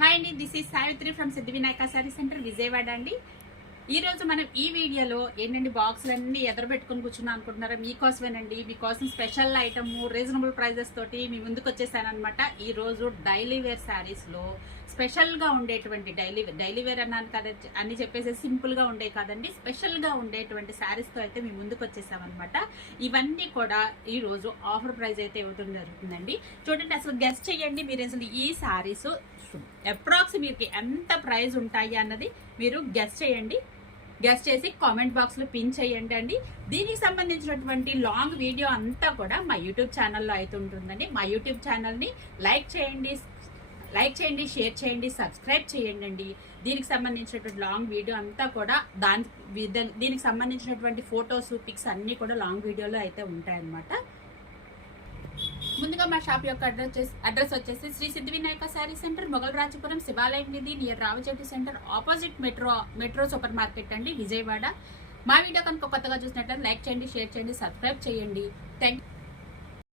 Hi అండి this is Savitri from Siddhi Vinayaka sari centre Vijayawada అండి. ఈ రోజు మనం ఈ వీడియోలో ఏంటండి బాక్సులన్నీ ఎదురబెట్టుకుని కూర్చున్నాం అనుకుంటున్నారా? మీకోసమేనండి మీకోసం స్పెషల్ ఐటమ్ రీజనబుల్ ప్రైజెస్ తోటి మీ ముందుకు వచ్చేసానమాట ఈరోజు డైలీ వేర్ శారీస్లో స్పెషల్గా ఉండేటువంటి డైలీ డైలీ వేర్ అన్నాను కదా అని చెప్పేసి సింపుల్గా ఉండే కాదండి స్పెషల్గా ఉండేటువంటి శారీస్తో అయితే మీ ముందుకు వచ్చేసామన్నమాట. ఇవన్నీ కూడా ఈ రోజు ఆఫర్ ప్రైస్ అయితే ఇవ్వడం జరుగుతుందండి. చూడండి అసలు గెస్ట్ చేయండి మీరు అసలు ఈ శారీస్ అప్రాక్స్ మీకు ఎంత ప్రైస్ ఉంటాయి అన్నది మీరు గెస్ట్ చేయండి. గెస్ట్ చేసి కామెంట్ బాక్స్లో పిన్ చేయండి అండి. దీనికి సంబంధించినటువంటి లాంగ్ వీడియో అంతా కూడా మా యూట్యూబ్ ఛానల్లో అయితే ఉంటుందండి. మా యూట్యూబ్ ఛానల్ని లైక్ చేయండి లైక్ చేయండి షేర్ చేయండి సబ్స్క్రైబ్ చేయండి అండి. దీనికి సంబంధించినటువంటి లాంగ్ వీడియో అంతా కూడా దాని దీనికి సంబంధించినటువంటి ఫొటోస్ పిక్స్ అన్నీ కూడా లాంగ్ వీడియోలో అయితే ఉంటాయన్నమాట. ముందుగా మా షాప్ యొక్క అడ్రస్ అడ్రస్ వచ్చేసి శ్రీ సిద్ధి వినాయక శారీ సెంటర్ మొగల్ రాజపురం శివాలయం నిధి near Ramachetti centre opposite metro metro super market అండి విజయవాడ. మా వీడియో కనుక కొత్తగా చూసినట్లయితే లైక్ చేయండి షేర్ చేయండి సబ్స్క్రైబ్ చేయండి. థ్యాంక్